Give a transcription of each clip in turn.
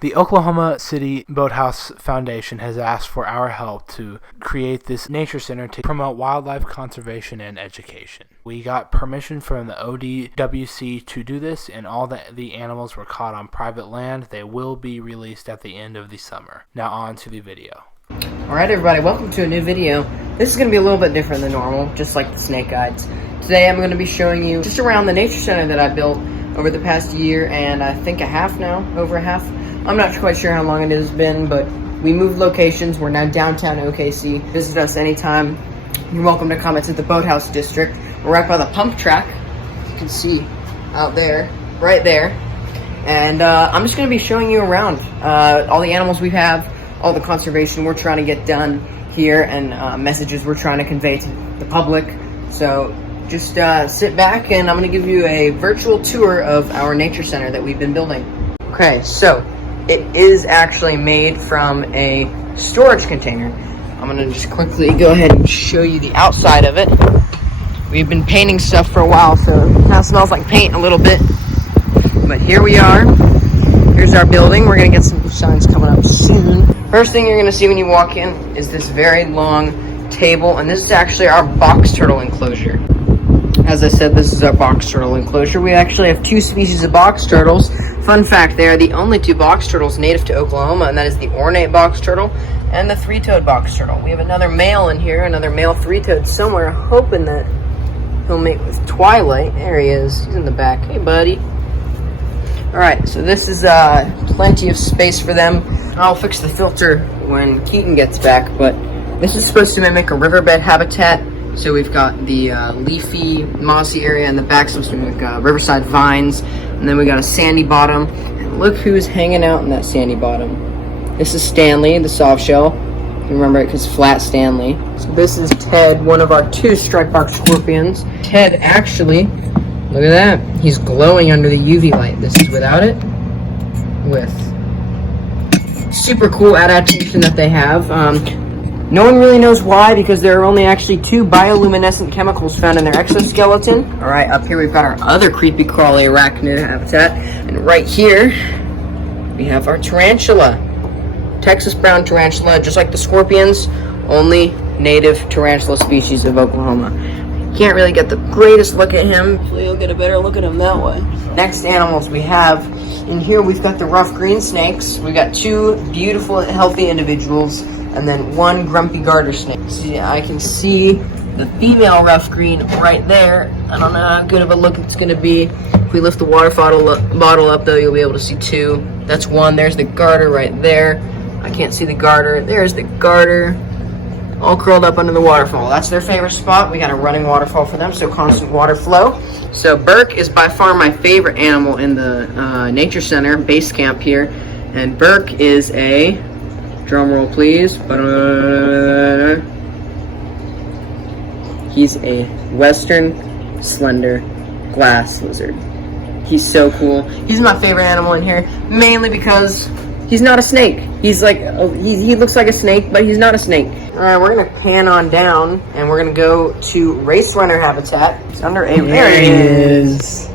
The Oklahoma City Boathouse Foundation has asked for our help to create this nature center to promote wildlife conservation and education. We got permission from the ODWC to do this, and all the animals were caught on private land. They will be released at the end of the summer. Now on to the video. Alright everybody, welcome to a new video. This is going to be a little bit different than normal, just like the snake guides. Today I'm going to be showing you just around the nature center that I built over the past year and I think a half now, over a half. I'm not quite sure how long it has been, but we moved locations. We're now downtown OKC. Visit us anytime. You're welcome to come into the Boathouse District. We're right by the pump track. You can see out there, right there. And I'm just going to be showing you around all the animals we have, all the conservation we're trying to get done here, and messages we're trying to convey to the public. So just sit back and I'm going to give you a virtual tour of our nature center that we've been building. Okay, so it is actually made from a storage container. I'm going to just quickly go ahead and show you the outside of it. We've been painting stuff for a while, so it kind of smells like paint a little bit. But here we are. Here's our building. We're going to get some signs coming up soon. First thing you're going to see when you walk in is this very long table, and this is actually our box turtle enclosure. As I said, this is our box turtle enclosure. We actually have two species of box turtles. Fun fact, they are the only two box turtles native to Oklahoma, and that is the ornate box turtle and the three-toed box turtle. We have another male in here, another male three-toed somewhere, hoping that he'll mate with Twilight. There he is. He's in the back. Hey, buddy. Alright, so this is plenty of space for them. I'll fix the filter when Keaton gets back, but this is supposed to mimic a riverbed habitat. So we've got the leafy, mossy area in the back, supposed to mimic riverside vines. And then we got a sandy bottom. And look who's hanging out in that sandy bottom. This is Stanley, the soft shell. You remember it because Flat Stanley. So this is Ted, one of our two striped bark scorpions. Ted actually, look at that. He's glowing under the UV light. This is without it. With. Super cool adaptation that they have. No one really knows why, because there are only actually two bioluminescent chemicals found in their exoskeleton. Alright, up here we've got our other creepy crawly arachnid habitat. And right here, we have our tarantula. Texas brown tarantula, just like the scorpions, only native tarantula species of Oklahoma. Can't really get the greatest look at him. Hopefully you'll get a better look at him that way. Next animals we have, in here we've got the rough green snakes. We've got two beautiful, healthy individuals, and then one grumpy garter snake. See, I can see the female rough green right there. I don't know how good of a look it's going to be. If we lift the water bottle up, though, you'll be able to see two. That's one. There's the garter right there. I can't see the garter. There's the garter, all curled up under the waterfall. That's their favorite spot. We got a running waterfall for them, so constant water flow. So Burke is by far my favorite animal in the nature center, Basecamp here. And Burke is a... drum roll, please. He's a western slender glass lizard. He's so cool. He's my favorite animal in here, mainly because he's not a snake. He's like, he looks like a snake, but he's not a snake. Alright, we're gonna pan on down, and we're gonna go to RACERUNNER habitat. It's under a... There he is.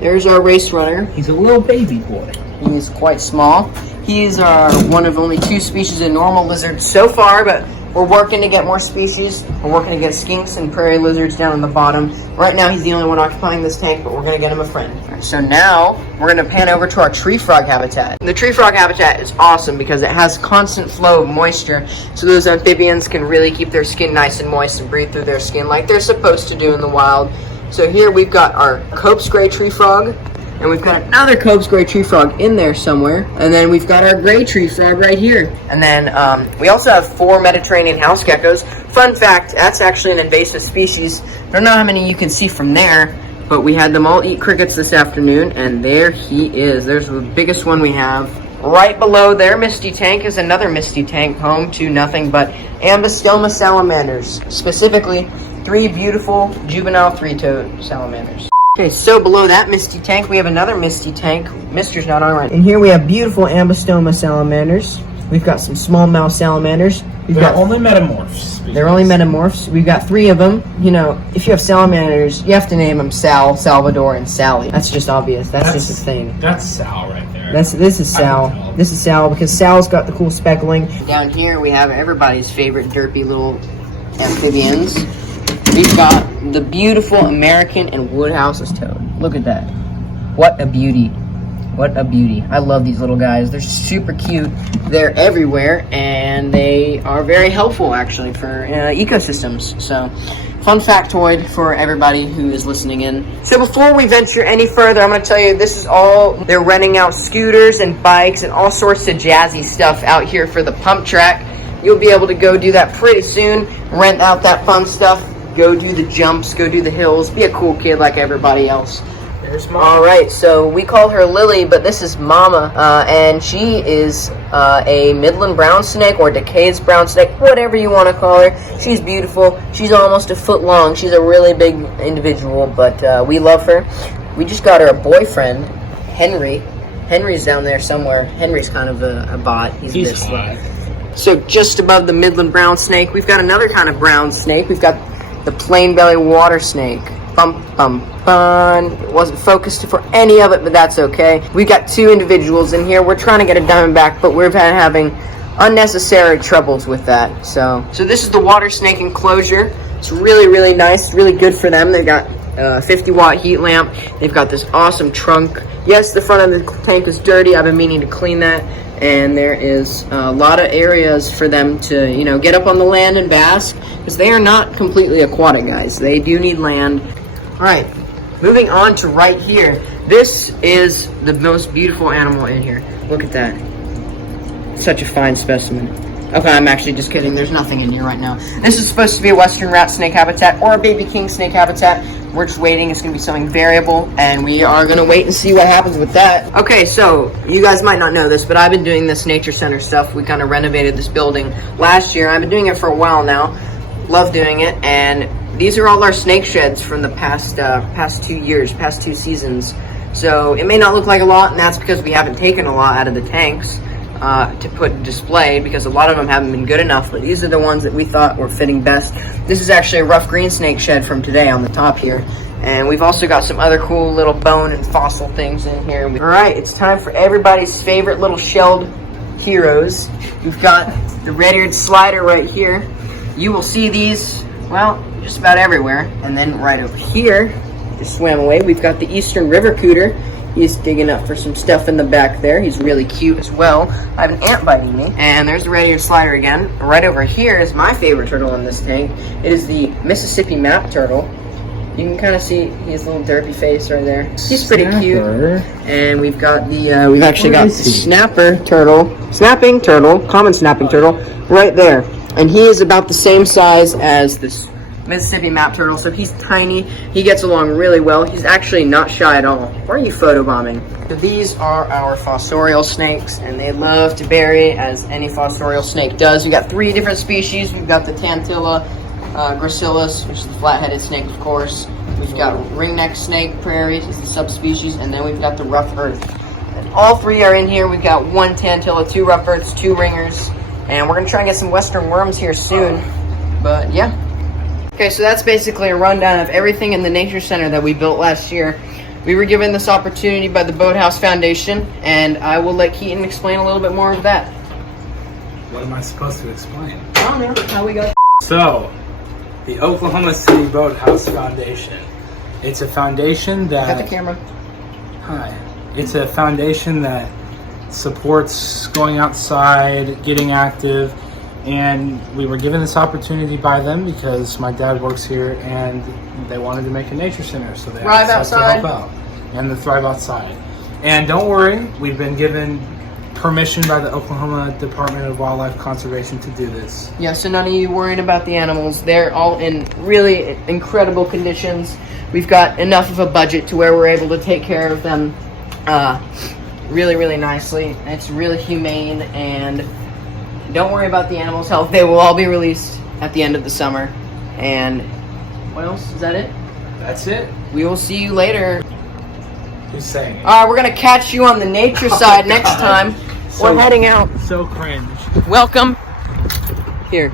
There's our RACERUNNER. He's a little baby boy. He's quite small. He's one of only two species of normal lizards so far, but we're working to get more species. We're working to get skinks and prairie lizards down on the bottom. Right now, he's the only one occupying this tank, but we're going to get him a friend. Right, so now, we're going to pan over to our tree frog habitat. The tree frog habitat is awesome because it has constant flow of moisture, so those amphibians can really keep their skin nice and moist and breathe through their skin like they're supposed to do in the wild. So here we've got our Cope's gray tree frog. And we've got another Cope's gray tree frog in there somewhere. And then we've got our gray tree frog right here. And then we also have 4 Mediterranean house geckos. Fun fact, that's actually an invasive species. Don't know how many you can see from there, but we had them all eat crickets this afternoon, and there he is. There's the biggest one we have. Right below their misty tank is another misty tank, home to nothing but AMBYSTOMA salamanders. Specifically, 3 beautiful juvenile three-toed salamanders. Okay, so below that misty tank, we have another misty tank. Mister's not on right. And here we have beautiful AMBYSTOMA salamanders. We've got some smallmouth salamanders. They're only metamorphs. They're only metamorphs. We've got 3 of them. You know, if you have salamanders, you have to name them Sal, Salvador, and Sally. That's just obvious. That's just a thing. That's Sal right there. This is Sal. This is Sal, because Sal's got the cool speckling. Down here we have everybody's favorite derpy little amphibians. We've got the beautiful American and WOODHOUSE'S toad. Look at that. What a beauty. What a beauty. I love these little guys. They're super cute. They're everywhere, and they are very helpful, actually, for ecosystems. So, fun factoid for everybody who is listening in. So before we venture any further, I'm going to tell you this is all, they're renting out scooters and bikes and all sorts of jazzy stuff out here for the pump track. You'll be able to go do that pretty soon. Rent out that fun stuff. Go do the jumps. Go do the hills. Be a cool kid like everybody else. Alright, so we call her Lily, but this is Mama, and she is a Midland brown snake or Decades brown snake, whatever you want to call her. She's beautiful. She's almost a foot long. She's a really big individual, but we love her. We just got her a boyfriend, Henry. Henry's down there somewhere. Henry's kind of a bot. He's this hot. So just above the Midland brown snake, we've got another kind of brown snake. We've got the plain-bellied water snake. Bum, bum, bum. It wasn't focused for any of it, but that's okay. We've got two individuals in here. We're trying to get a diamondback, but we've been having unnecessary troubles with that. So this is the water snake enclosure. It's really, really nice. Really good for them. They've got 50-watt heat lamp. They've got this awesome trunk. Yes, the front of the tank is dirty. I've been meaning to clean that. And there is a lot of areas for them to, you know, get up on the land and bask, because they are not completely aquatic, guys. They do need land. All right, moving on to right here. This is the most beautiful animal in here. Look at that. Such a fine specimen. Okay, I'm actually just kidding. There's nothing in here right now. This is supposed to be a western rat snake habitat or a baby king snake habitat. We're just waiting. It's going to be something variable, and we are going to wait and see what happens with that. Okay, so you guys might not know this, but I've been doing this nature center stuff. We kind of renovated this building last year. I've been doing it for a while now. Love doing it, and these are all our snake sheds from the past 2 years, past 2 seasons. So it may not look like a lot, and that's because we haven't taken a lot out of the tanks to put displayed, because a lot of them haven't been good enough, but these are the ones that we thought were fitting best. This is actually a rough green snake shed from today on the top here, and we've also got some other cool little bone and fossil things in here. Alright, it's time for everybody's favorite little shelled heroes. We've got the red-eared slider right here. You will see these, well, just about everywhere. And then right over here, just swam away, we've got the eastern river cooter. He's digging up for some stuff in the back there. He's really cute as well. I have an ant biting me. And there's the red-eared slider again. Right over here is my favorite turtle in this tank. It is the Mississippi map turtle. You can kind of see his little derpy face right there. He's pretty cute. And we've got the, we've actually got the snapping turtle, common snapping turtle, right there. And he is about the same size as this Mississippi map turtle, so he's tiny. He gets along really well. He's actually not shy at all. Why are you photobombing? So these are our fossorial snakes, and they love to bury, as any fossorial snake does. We've got 3 different species. We've got the Tantilla gracilis, which is the flat-headed snake, of course. We've got ringneck snake, prairie is the subspecies, and then we've got the rough earth. And all 3 are in here. We've got 1 Tantilla, 2 rough earths, 2 ringers, and we're gonna try and get some western worms here soon. But yeah. Okay, so that's basically a rundown of everything in the Nature Center that we built last year. We were given this opportunity by the Boathouse Foundation, and I will let Keaton explain a little bit more of that. What am I supposed to explain? I don't know how we got. So, the Oklahoma City Boathouse Foundation. It's a foundation that... Got the camera. Hi. It's a foundation that supports going outside, getting active, and we were given this opportunity by them because my dad works here and they wanted to make a nature center, so they asked us to help out. And the Thrive Outside. And don't worry, we've been given permission by the Oklahoma Department of Wildlife Conservation to do this. Yeah, so none of you worrying about the animals. They're all in really incredible conditions. We've got enough of a budget to where we're able to take care of them really, really nicely. It's really humane, and don't worry about the animals' health. They will all be released at the end of the summer. And what else? Is that it? That's it. We will see you later. Who's saying it? We're going to catch you on the nature side next time. We're heading out. So cringe. Welcome. Here.